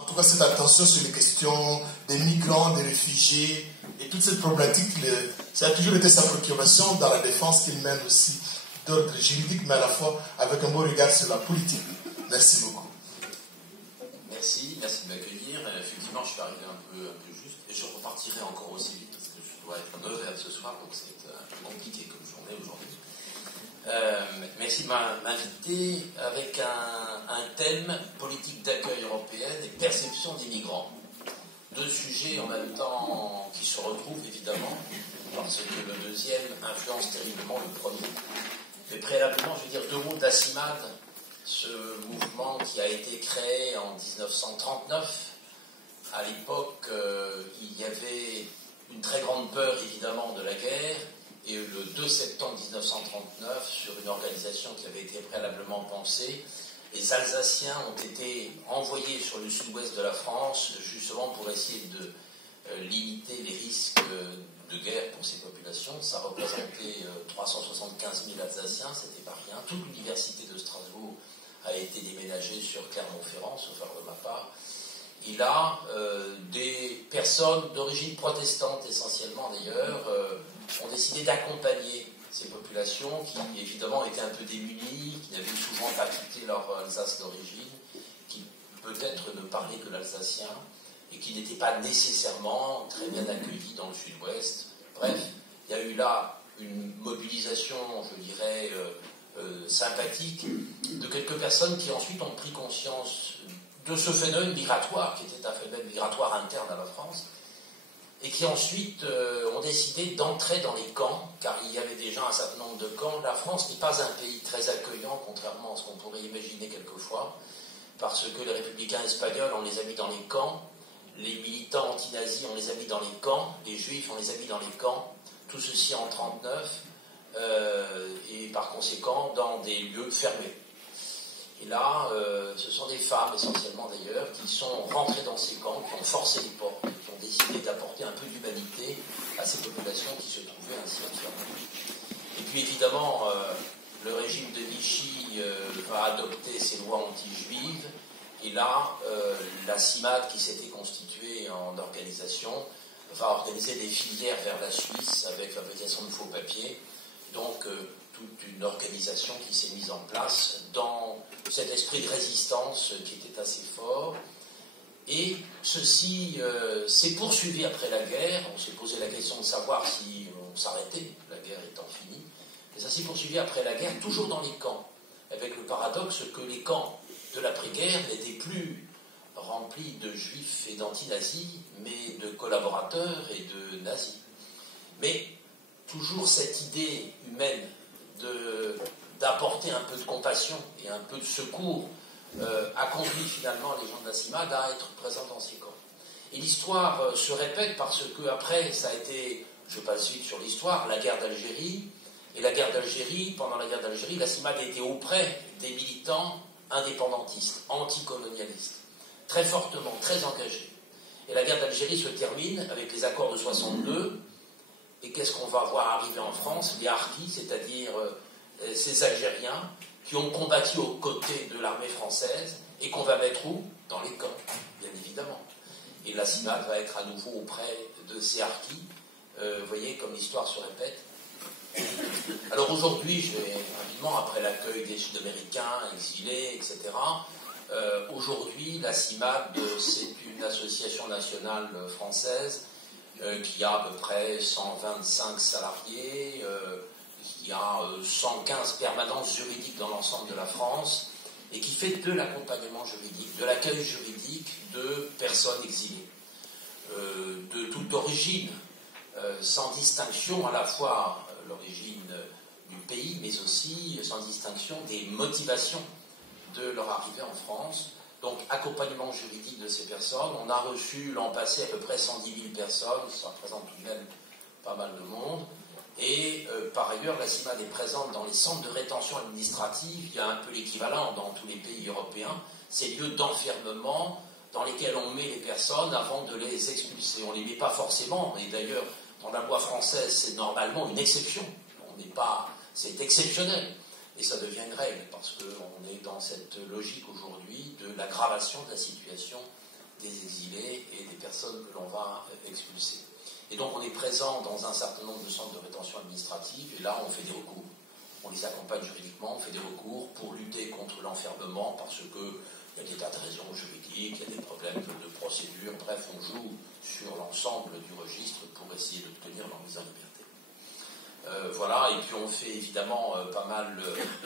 En tout cas, cette attention sur les questions des migrants, des réfugiés et toute cette problématique, ça a toujours été sa préoccupation dans la défense qu'il mène aussi d'ordre juridique, mais à la fois avec un beau regard sur la politique. Merci beaucoup. Merci de m'accueillir. Effectivement, je suis arrivé un peu juste et je repartirai encore aussi vite parce que je dois être à 9h ce soir, donc c'est un peu compliqué comme journée aujourd'hui. Merci de m'inviter avec un thème politique d'accueil européenne et perception des migrants. Deux sujets en même temps qui se retrouvent évidemment parce que le deuxième influence terriblement le premier. Mais préalablement, je veux dire deux mots d'Assimad, ce mouvement qui a été créé en 1939. À l'époque, il y avait une très grande peur évidemment de la guerre. Et le 2 septembre 1939, sur une organisation qui avait été préalablement pensée, les Alsaciens ont été envoyés sur le sud-ouest de la France, justement pour essayer de limiter les risques de guerre pour ces populations. Ça représentait 375 000 Alsaciens, c'était pas rien. Toute l'université de Strasbourg a été déménagée sur Clermont-Ferrand, sauf erreur de ma part. Et là, des personnes d'origine protestante essentiellement d'ailleurs, ont décidé d'accompagner ces populations qui évidemment étaient un peu démunies, qui n'avaient souvent pas quitté leur Alsace d'origine, qui peut-être ne parlaient que l'alsacien et qui n'étaient pas nécessairement très bien accueillis dans le sud-ouest. Bref, il y a eu là une mobilisation, je dirais, sympathique de quelques personnes qui ensuite ont pris conscience de ce phénomène migratoire, qui était un phénomène migratoire interne à la France, et qui ensuite ont décidé d'entrer dans les camps, car il y avait déjà un certain nombre de camps. La France n'est pas un pays très accueillant, contrairement à ce qu'on pourrait imaginer quelquefois, parce que les républicains espagnols, on les a mis dans les camps, les militants anti-nazis, on les a mis dans les camps, les juifs, on les a mis dans les camps, tout ceci en 1939, et par conséquent dans des lieux fermés. Et là, ce sont des femmes, essentiellement d'ailleurs, qui sont rentrées dans ces camps, qui ont forcé les portes, qui ont décidé d'apporter un peu d'humanité à ces populations qui se trouvaient ainsi enfermées. Et puis évidemment, le régime de Vichy va adopter ces lois anti-juives, et là, la CIMAD, qui s'était constituée en organisation, va organiser des filières vers la Suisse avec fabrication de faux papiers. Donc, toute une organisation qui s'est mise en place dans cet esprit de résistance qui était assez fort. Et ceci s'est poursuivi après la guerre. On s'est posé la question de savoir si on s'arrêtait, la guerre étant finie. Et ça s'est poursuivi après la guerre, toujours dans les camps, avec le paradoxe que les camps de l'après-guerre n'étaient plus remplis de juifs et d'anti-nazis, mais de collaborateurs et de nazis. Mais toujours cette idée humaine d'apporter un peu de compassion et un peu de secours a conduit finalement les gens de la CIMAD à être présents dans ces camps. Et l'histoire se répète parce que après ça a été, je passe vite sur l'histoire, la guerre d'Algérie. Et la guerre d'Algérie, pendant la guerre d'Algérie, la CIMAD était auprès des militants indépendantistes, anticolonialistes, très fortement, très engagés. Et la guerre d'Algérie se termine avec les accords de 62. Et qu'est-ce qu'on va voir arriver en France? Les harkis, c'est-à-dire ces Algériens qui ont combattu aux côtés de l'armée française et qu'on va mettre où? Dans les camps, bien évidemment. Et la CIMAD va être à nouveau auprès de ces harkis. Vous voyez comme l'histoire se répète. Alors aujourd'hui, je vais rapidement, après l'accueil des Sud-Américains, exilés, etc., aujourd'hui, la CIMAD, c'est une association nationale française qui a à peu près 125 salariés, qui a 115 permanences juridiques dans l'ensemble de la France, et qui fait de l'accompagnement juridique, de l'accueil juridique de personnes exilées, de toute origine, sans distinction à la fois l'origine du pays, mais aussi sans distinction des motivations de leur arrivée en France. Donc, accompagnement juridique de ces personnes. On a reçu l'an passé à peu près 110 000 personnes, ça représente tout de même pas mal de monde. Et par ailleurs, la CIMAD est présente dans les centres de rétention administrative. Il y a un peu l'équivalent dans tous les pays européens. Ces lieux d'enfermement dans lesquels on met les personnes avant de les expulser. On ne les met pas forcément, et d'ailleurs, dans la loi française, c'est normalement une exception. C'est exceptionnel. Et ça devient une règle, parce qu'on est dans cette logique aujourd'hui de l'aggravation de la situation des exilés et des personnes que l'on va expulser. Et donc on est présent dans un certain nombre de centres de rétention administrative, et là on fait des recours. On les accompagne juridiquement, on fait des recours pour lutter contre l'enfermement, parce qu'il y a des tas de raisons juridiques, il y a des problèmes de procédure, bref, on joue sur l'ensemble du registre pour essayer d'obtenir leur mise en liberté. Voilà, et puis on fait évidemment pas mal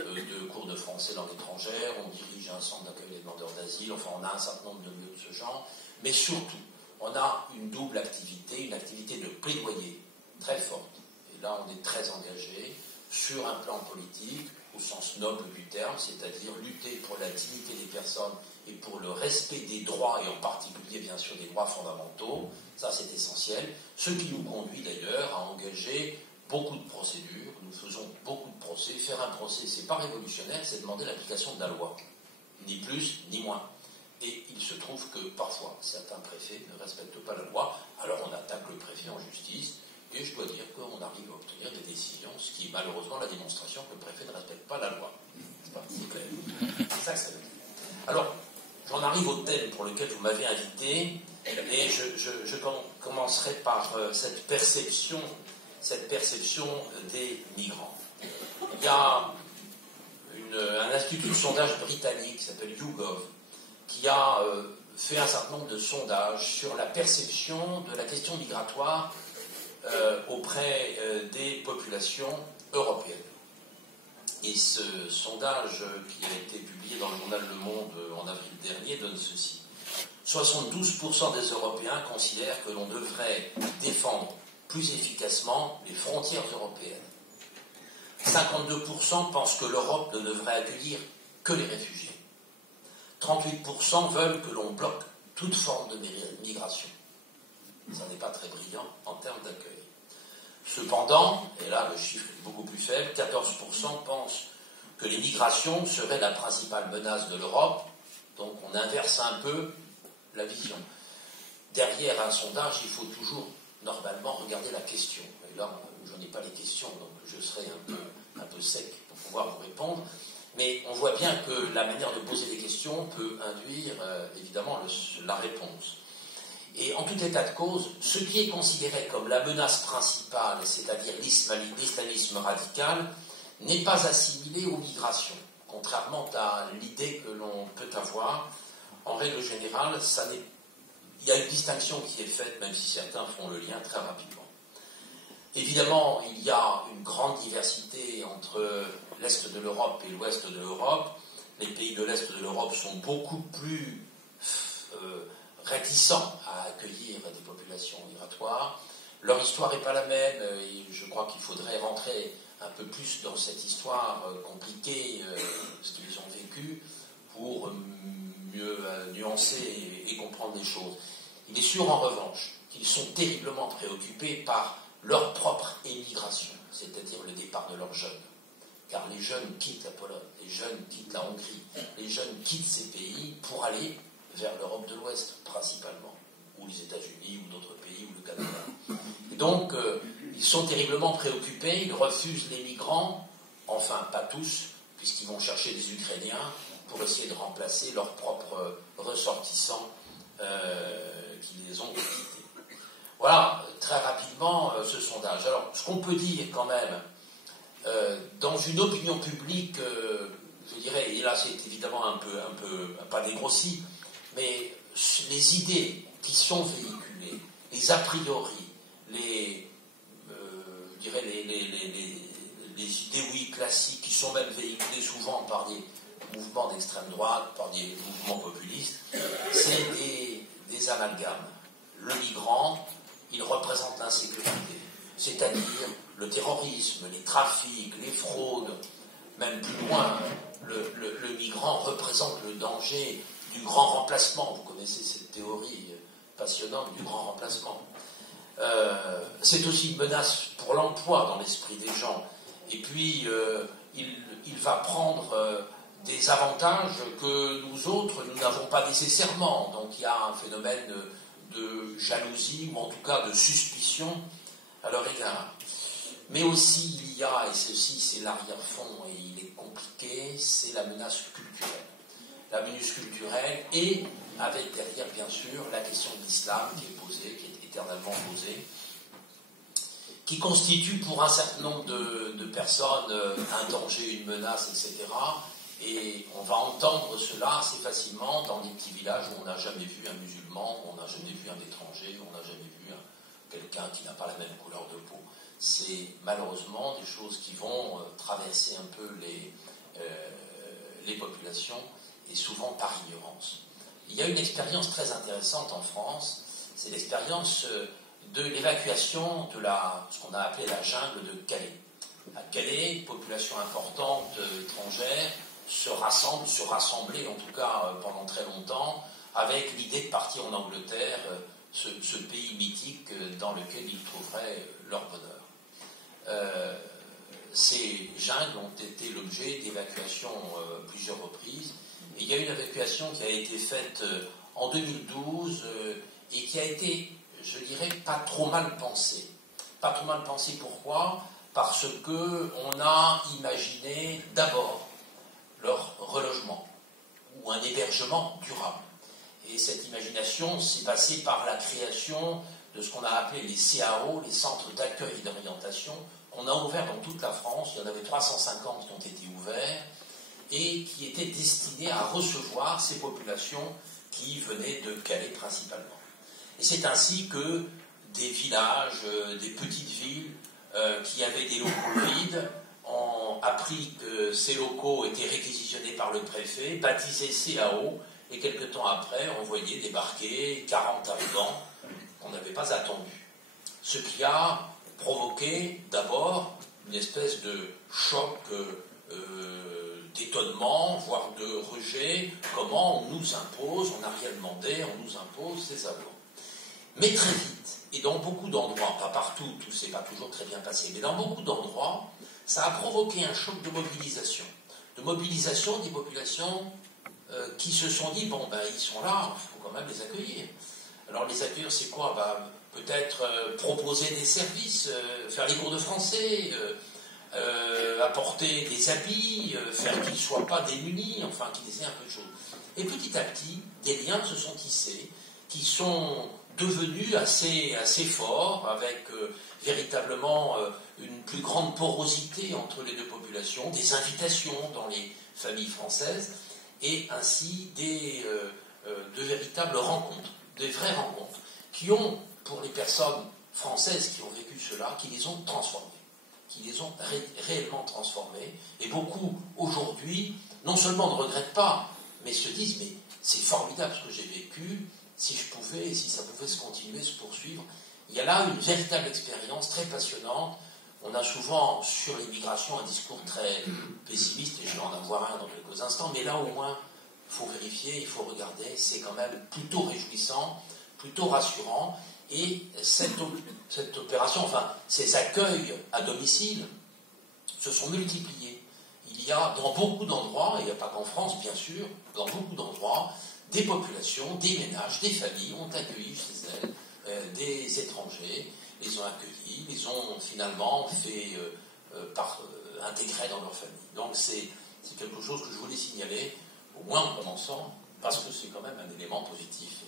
de cours de français langue étrangère, on dirige un centre d'accueil des demandeurs d'asile, enfin on a un certain nombre de lieux de ce genre, mais surtout, on a une double activité, une activité de plaidoyer très forte, et là on est très engagé sur un plan politique, au sens noble du terme, c'est-à-dire lutter pour la dignité des personnes et pour le respect des droits, et en particulier bien sûr des droits fondamentaux, ça c'est essentiel, ce qui nous conduit d'ailleurs à engager beaucoup de procédures, nous faisons beaucoup de procès. Faire un procès, c'est pas révolutionnaire, c'est demander l'application de la loi. Ni plus, ni moins. Et il se trouve que parfois, certains préfets ne respectent pas la loi, alors on attaque le préfet en justice, et je dois dire qu'on arrive à obtenir des décisions, ce qui est malheureusement la démonstration que le préfet ne respecte pas la loi. C'est clair. C'est ça que ça veut dire. Alors, j'en arrive au thème pour lequel vous m'avez invité, et je commencerai par cette perception des migrants. Il y a un institut de sondage britannique qui s'appelle YouGov qui a fait un certain nombre de sondages sur la perception de la question migratoire auprès des populations européennes. Et ce sondage qui a été publié dans le journal Le Monde en avril dernier donne ceci. 72% des Européens considèrent que l'on devrait défendre plus efficacement les frontières européennes. 52% pensent que l'Europe ne devrait accueillir que les réfugiés. 38% veulent que l'on bloque toute forme de migration. Ça n'est pas très brillant en termes d'accueil. Cependant, et là le chiffre est beaucoup plus faible, 14% pensent que les migrations seraient la principale menace de l'Europe, donc on inverse un peu la vision. Derrière un sondage, il faut toujours normalement regarder la question. Et là, je n'ai pas les questions, donc je serai un peu sec pour pouvoir vous répondre. Mais on voit bien que la manière de poser des questions peut induire évidemment la réponse. Et en tout état de cause, ce qui est considéré comme la menace principale, c'est-à-dire l'islamisme radical, n'est pas assimilé aux migrations. Contrairement à l'idée que l'on peut avoir, en règle générale, il y a une distinction qui est faite, même si certains font le lien très rapidement. Évidemment, il y a une grande diversité entre l'Est de l'Europe et l'Ouest de l'Europe. Les pays de l'Est de l'Europe sont beaucoup plus réticents à accueillir des populations migratoires. Leur histoire n'est pas la même, et je crois qu'il faudrait rentrer un peu plus dans cette histoire compliquée, ce qu'ils ont vécu, pour mieux nuancer et comprendre les choses. Il est sûr en revanche qu'ils sont terriblement préoccupés par leur propre émigration, c'est-à-dire le départ de leurs jeunes. Car les jeunes quittent la Pologne, les jeunes quittent la Hongrie, les jeunes quittent ces pays pour aller vers l'Europe de l'Ouest principalement, ou les États-Unis, ou d'autres pays, ou le Canada. Et donc, ils sont terriblement préoccupés, ils refusent les migrants, enfin pas tous, puisqu'ils vont chercher des Ukrainiens pour essayer de remplacer leurs propres ressortissants qui les ont quittés. Voilà, très rapidement, ce sondage. Alors, ce qu'on peut dire quand même, dans une opinion publique, je dirais, et là c'est évidemment un peu, pas dégrossi, mais les idées qui sont véhiculées, les a priori, les idées, oui, classiques, qui sont même véhiculées souvent par des mouvements d'extrême droite, par des mouvements populistes, c'est des amalgames. Le migrant, il représente l'insécurité, c'est-à-dire le terrorisme, les trafics, les fraudes, même plus loin, le migrant représente le danger du grand remplacement. Vous connaissez cette théorie passionnante du grand remplacement. C'est aussi une menace pour l'emploi dans l'esprit des gens. Et puis, il va prendre des avantages que nous autres, nous n'avons pas nécessairement. Donc il y a un phénomène de jalousie, ou en tout cas de suspicion à leur égard. Mais aussi il y a, et ceci c'est l'arrière-fond, et il est compliqué, c'est la menace culturelle. La menace culturelle, et avec derrière bien sûr question de l'islam qui est posée, qui est éternellement posée, qui constitue pour un certain nombre de personnes un danger, une menace, etc. Et on va entendre cela assez facilement dans des petits villages où on n'a jamais vu un musulman, où on n'a jamais vu un étranger, où on n'a jamais vu quelqu'un qui n'a pas la même couleur de peau. C'est malheureusement des choses qui vont traverser un peu les populations, et souvent par ignorance. Il y a une expérience très intéressante en France, c'est l'expérience de l'évacuation de ce qu'on a appelé la jungle de Calais. À Calais, population importante étrangère se rassemblait en tout cas pendant très longtemps, avec l'idée de partir en Angleterre, ce pays mythique dans lequel ils trouveraient leur bonheur. Ces jungles ont été l'objet d'évacuations plusieurs reprises, et il y a une évacuation qui a été faite en 2012 et qui a été, je dirais, pas trop mal pensée. Pas trop mal pensée, pourquoi ? Parce qu'on a imaginé d'abord leur relogement ou un hébergement durable. Et cette imagination s'est passée par la création de ce qu'on a appelé les CAO, les centres d'accueil et d'orientation, qu'on a ouverts dans toute la France. Il y en avait 350 qui ont été ouverts et qui étaient destinés à recevoir ces populations qui venaient de Calais principalement. Et c'est ainsi que des villages, des petites villes qui avaient des locaux vides ont appris que ces locaux étaient réquisitionnés par le préfet, baptisés CAO, et quelque temps après, on voyait débarquer 40 arrivants qu'on n'avait pas attendus. Ce qui a provoqué d'abord une espèce de choc, d'étonnement, voire de rejet. Comment on nous impose, on n'a rien demandé, on nous impose ces abords. Mais très vite, et dans beaucoup d'endroits, pas partout, tout s'est pas toujours très bien passé, mais dans beaucoup d'endroits, ça a provoqué un choc de mobilisation. De mobilisation des populations qui se sont dit, bon, ben, ils sont là, il faut quand même les accueillir. Alors les accueillir, c'est quoi ? Ben, peut-être proposer des services, faire les cours de français, apporter des habits, faire qu'ils ne soient pas démunis, enfin qu'ils aient un peu de choses. Et petit à petit, des liens se sont tissés, qui sont devenus assez forts, avec véritablement une plus grande porosité entre les deux populations, des invitations dans les familles françaises, et ainsi de véritables rencontres, des vraies rencontres, qui ont, pour les personnes françaises qui ont vécu cela, qui les ont transformées, qui les ont réellement transformées, et beaucoup, aujourd'hui, non seulement ne regrettent pas, mais se disent, mais c'est formidable ce que j'ai vécu, si ça pouvait se continuer, se poursuivre. Il y a là une véritable expérience très passionnante. On a souvent, sur l'immigration, un discours très pessimiste, et je vais en avoir un dans quelques instants, mais là, au moins, il faut vérifier, il faut regarder, c'est quand même plutôt réjouissant, plutôt rassurant, et cette opération, enfin, ces accueils à domicile se sont multipliés. Il y a dans beaucoup d'endroits, et il n'y a pas qu'en France, bien sûr, dans beaucoup d'endroits, des populations, des ménages, des familles ont accueilli chez elles des étrangers, les ont accueillis, les ont finalement fait intégrer dans leur famille. Donc c'est quelque chose que je voulais signaler, au moins en commençant, parce que c'est quand même un élément positif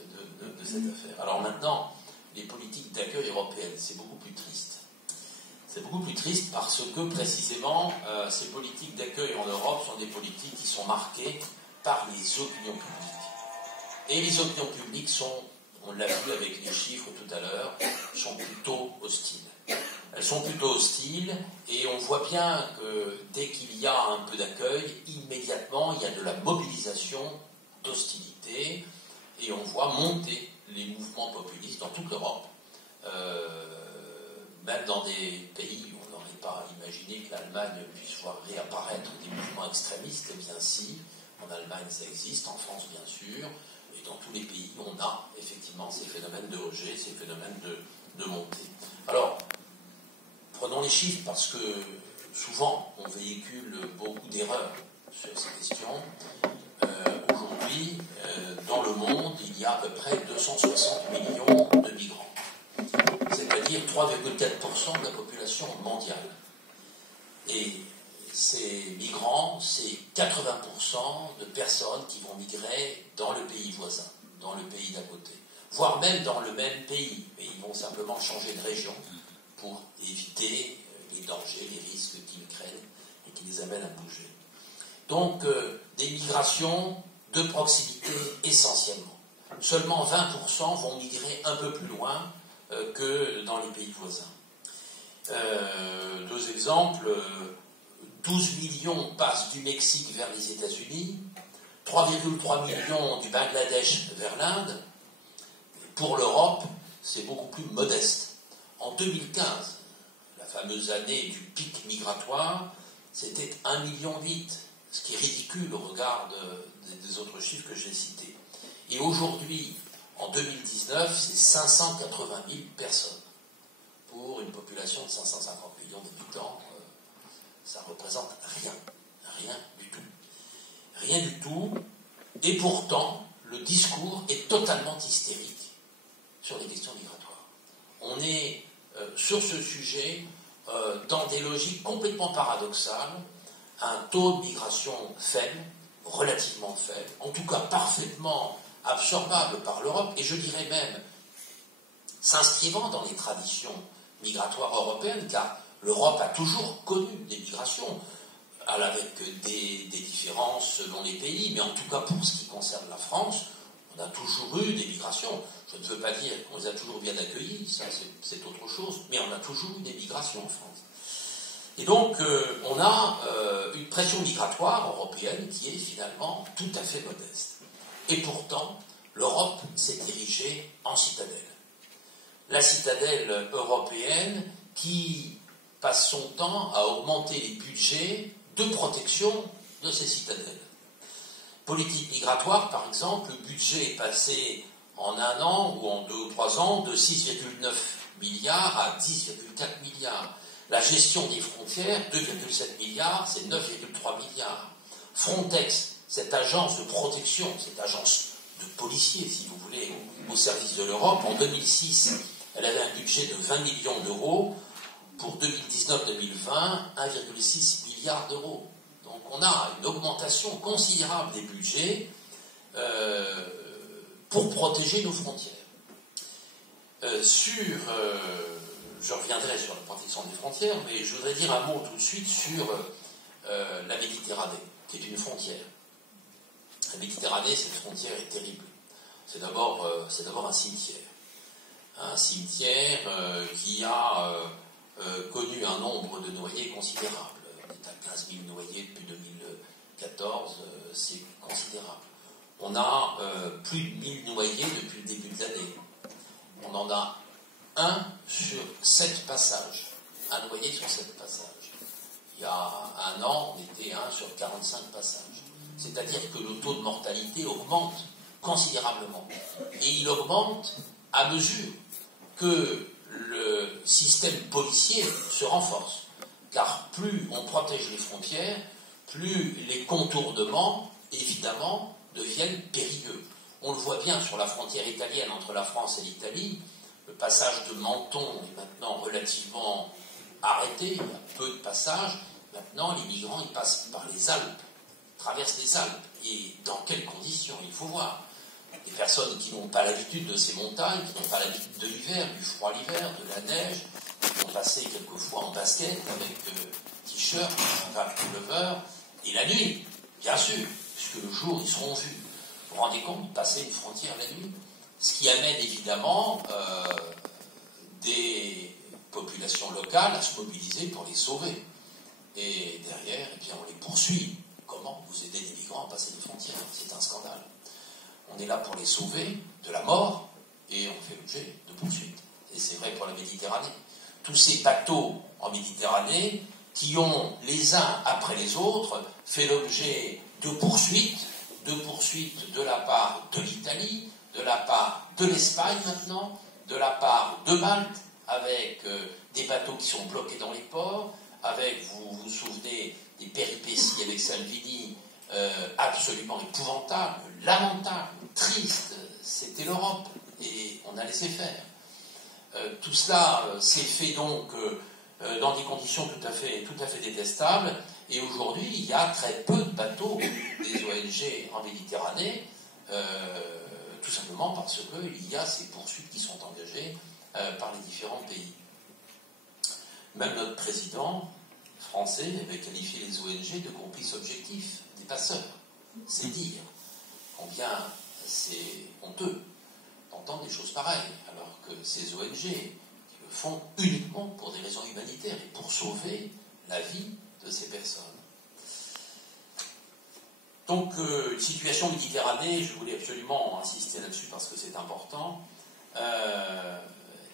de cette affaire. Alors maintenant, les politiques d'accueil européennes, c'est beaucoup plus triste. C'est beaucoup plus triste parce que précisément, ces politiques d'accueil en Europe sont des politiques qui sont marquées par les opinions publiques. Et les opinions publiques sont, on l'a vu avec les chiffres tout à l'heure, sont plutôt hostiles. Elles sont plutôt hostiles et on voit bien que dès qu'il y a un peu d'accueil, immédiatement il y a de la mobilisation d'hostilité et on voit monter les mouvements populistes dans toute l'Europe. Même dans des pays où on n'aurait pas imaginé que l'Allemagne puisse voir réapparaître des mouvements extrémistes, eh bien si, en Allemagne ça existe, en France bien sûr, et dans tous les pays on a effectivement ces phénomènes de rejet, ces phénomènes de montée. Alors, prenons les chiffres parce que souvent on véhicule beaucoup d'erreurs sur ces questions. Aujourd'hui, dans le monde, il y a à peu près 260 millions de migrants. C'est-à-dire 3,4% de la population mondiale. Et ces migrants, c'est 80% de personnes qui vont migrer dans le pays voisin, dans le pays d'à côté. voire même dans le même pays, mais ils vont simplement changer de région pour éviter les dangers, les risques qu'ils craignent et qui les amènent à bouger. Donc, des migrations de proximité essentiellement. Seulement 20% vont migrer un peu plus loin que dans les pays voisins. Deux exemples, 12 millions passent du Mexique vers les États-Unis, 3,3 millions du Bangladesh vers l'Inde. Pour l'Europe, c'est beaucoup plus modeste. En 2015, la fameuse année du pic migratoire, c'était 1,8 million, ce qui est ridicule au regard des autres chiffres que j'ai cités. Et aujourd'hui, en 2019, c'est 580 000 personnes. Pour une population de 550 millions d'habitants, ça représente rien du tout. Rien du tout, et pourtant, le discours est totalement hystérique sur les questions migratoires. On est, sur ce sujet, dans des logiques complètement paradoxales, un taux de migration faible, relativement faible, en tout cas parfaitement absorbable par l'Europe, et je dirais même s'inscrivant dans les traditions migratoires européennes, car l'Europe a toujours connu des migrations, avec des différences selon les pays, mais en tout cas pour ce qui concerne la France, on a toujours eu des migrations. Je ne veux pas dire qu'on les a toujours bien accueillis, ça c'est autre chose, mais on a toujours eu des migrations en France. Et donc on a une pression migratoire européenne qui est finalement tout à fait modeste. Et pourtant, l'Europe s'est érigée en citadelle. La citadelle européenne qui passe son temps à augmenter les budgets de protection de ces citadelles. Politique migratoire, par exemple, le budget est passé en un an ou en 2 ou 3 ans de 6,9 milliards à 10,4 milliards. La gestion des frontières, 2,7 milliards, c'est 9,3 milliards. Frontex, cette agence de protection, cette agence de policiers, si vous voulez, au service de l'Europe, en 2006, elle avait un budget de 20 millions d'euros. Pour 2019-2020, 1,6 milliard d'euros. Donc on a une augmentation considérable des budgets pour protéger nos frontières. Je reviendrai sur la protection des frontières, mais je voudrais dire un mot tout de suite sur la Méditerranée, qui est une frontière. La Méditerranée, cette frontière est terrible. C'est d'abord un cimetière. Un cimetière qui a connu un nombre de noyés considérable. On est à 15 000 noyés depuis 2014, c'est considérable. On a plus de 1000 noyés depuis le début de l'année. On en a 1 sur 7 passages. Un noyé sur 7 passages. Il y a un an, on était 1 sur 45 passages. C'est-à-dire que le taux de mortalité augmente considérablement. Et il augmente à mesure que le système policier se renforce. Car plus on protège les frontières, plus les contournements, évidemment, deviennent périlleux. On le voit bien sur la frontière italienne entre la France et l'Italie. Le passage de Menton est maintenant relativement arrêté, il y a peu de passages. Maintenant, les migrants, ils passent par les Alpes, traversent les Alpes. Et dans quelles conditions, il faut voir. Des personnes qui n'ont pas l'habitude de ces montagnes, qui n'ont pas l'habitude de l'hiver, du froid l'hiver, de la neige, qui vont passer quelquefois en basket avec t-shirt, un vague pleuveur, et la nuit, bien sûr, puisque le jour, ils seront vus. Vous vous rendez compte de passer une frontière la nuit? Ce qui amène évidemment des populations locales à se mobiliser pour les sauver. Et derrière, eh bien, on les poursuit. Comment vous aidez des migrants à passer les frontières? C'est un scandale. On est là pour les sauver de la mort et on fait l'objet de poursuites. Et c'est vrai pour la Méditerranée. Tous ces bateaux en Méditerranée qui ont les uns après les autres fait l'objet de poursuites de la part de l'Italie, de la part de l'Espagne maintenant, de la part de Malte, avec des bateaux qui sont bloqués dans les ports, avec, vous vous souvenez, des péripéties avec Salvini absolument épouvantables, lamentables, tristes. C'était l'Europe et on a laissé faire. Tout cela s'est fait donc dans des conditions tout à fait détestables. Et aujourd'hui, il y a très peu de bateaux des ONG en Méditerranée, tout simplement parce qu'il y a ces poursuites qui sont engagées par les différents pays. Même notre président français avait qualifié les ONG de complices objectifs, des passeurs. C'est dire combien c'est honteux d'entendre des choses pareilles, alors que ces ONG qui le font uniquement pour des raisons humanitaires et pour sauver la vie de ces personnes. Donc, situation Méditerranée, je voulais absolument insister là-dessus parce que c'est important.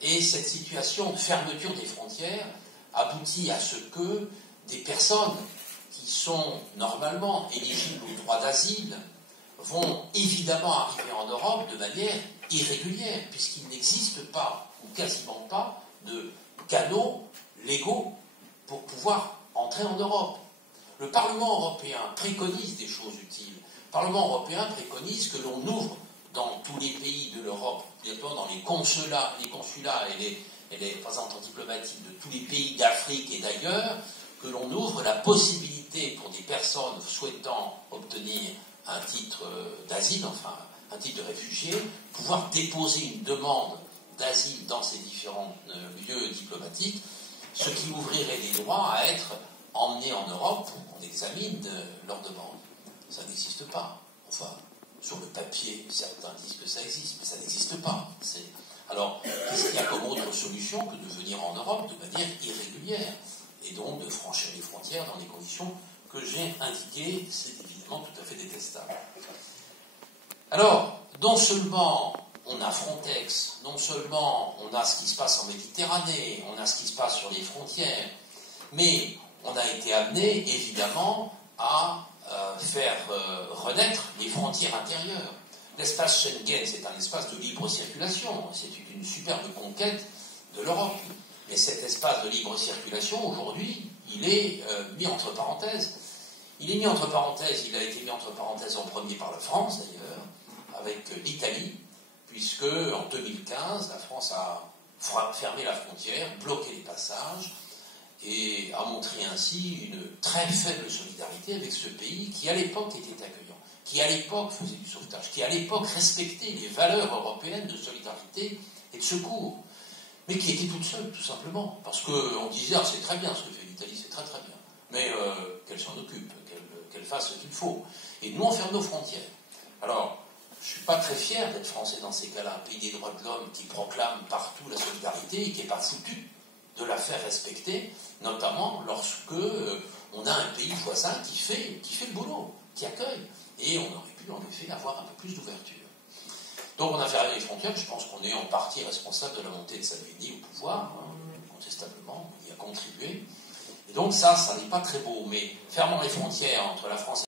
Et cette situation de fermeture des frontières aboutit à ce que des personnes qui sont normalement éligibles au droit d'asile vont évidemment arriver en Europe de manière irrégulière, puisqu'il n'existe pas, ou quasiment pas, de canaux légaux pour pouvoir entrer en Europe. Le Parlement européen préconise des choses utiles. Le Parlement européen préconise que l'on ouvre dans tous les pays de l'Europe, bientôt dans les consulats et les représentants diplomatiques de tous les pays d'Afrique et d'ailleurs, que l'on ouvre la possibilité pour des personnes souhaitant obtenir un titre d'asile, enfin un titre de réfugié, pouvoir déposer une demande d'asile dans ces différents lieux diplomatiques, ce qui ouvrirait des droits à être emmenés en Europe pour qu'on examine leur demande. Ça n'existe pas. Enfin, sur le papier, certains disent que ça existe, mais ça n'existe pas. Alors, qu'est-ce qu'il y a comme autre solution que de venir en Europe de manière irrégulière et donc de franchir les frontières dans les conditions que j'ai indiquées? C'est évidemment tout à fait détestable. Alors, non seulement on a Frontex, non seulement on a ce qui se passe en Méditerranée, on a ce qui se passe sur les frontières, mais on a été amené, évidemment, à faire renaître les frontières intérieures. L'espace Schengen, c'est un espace de libre circulation, c'est une superbe conquête de l'Europe. Mais cet espace de libre circulation, aujourd'hui, il est mis entre parenthèses. Il est mis entre parenthèses, il a été mis entre parenthèses en premier par la France, d'ailleurs, avec l'Italie, puisque en 2015, la France a fermé la frontière, bloqué les passages, et a montré ainsi une très faible solidarité avec ce pays qui, à l'époque, était accueillant, qui, à l'époque, faisait du sauvetage, qui, à l'époque, respectait les valeurs européennes de solidarité et de secours, mais qui était toute seule, tout simplement, parce qu'on disait, c'est très bien ce que fait l'Italie, c'est très très bien, mais qu'elle s'en occupe, qu'elle fasse ce qu'il faut. Et nous, on ferme nos frontières. Alors, je ne suis pas très fier d'être français dans ces cas-là, un pays des droits de l'homme qui proclame partout la solidarité et qui n'est pas foutu de la faire respecter, notamment lorsque on a un pays voisin qui fait le boulot, qui accueille. Et on aurait pu en effet avoir un peu plus d'ouverture. Donc on a fermé les frontières, je pense qu'on est en partie responsable de la montée de Salvini au pouvoir, incontestablement, on y a contribué. Et donc ça n'est pas très beau, mais fermons les frontières entre la France et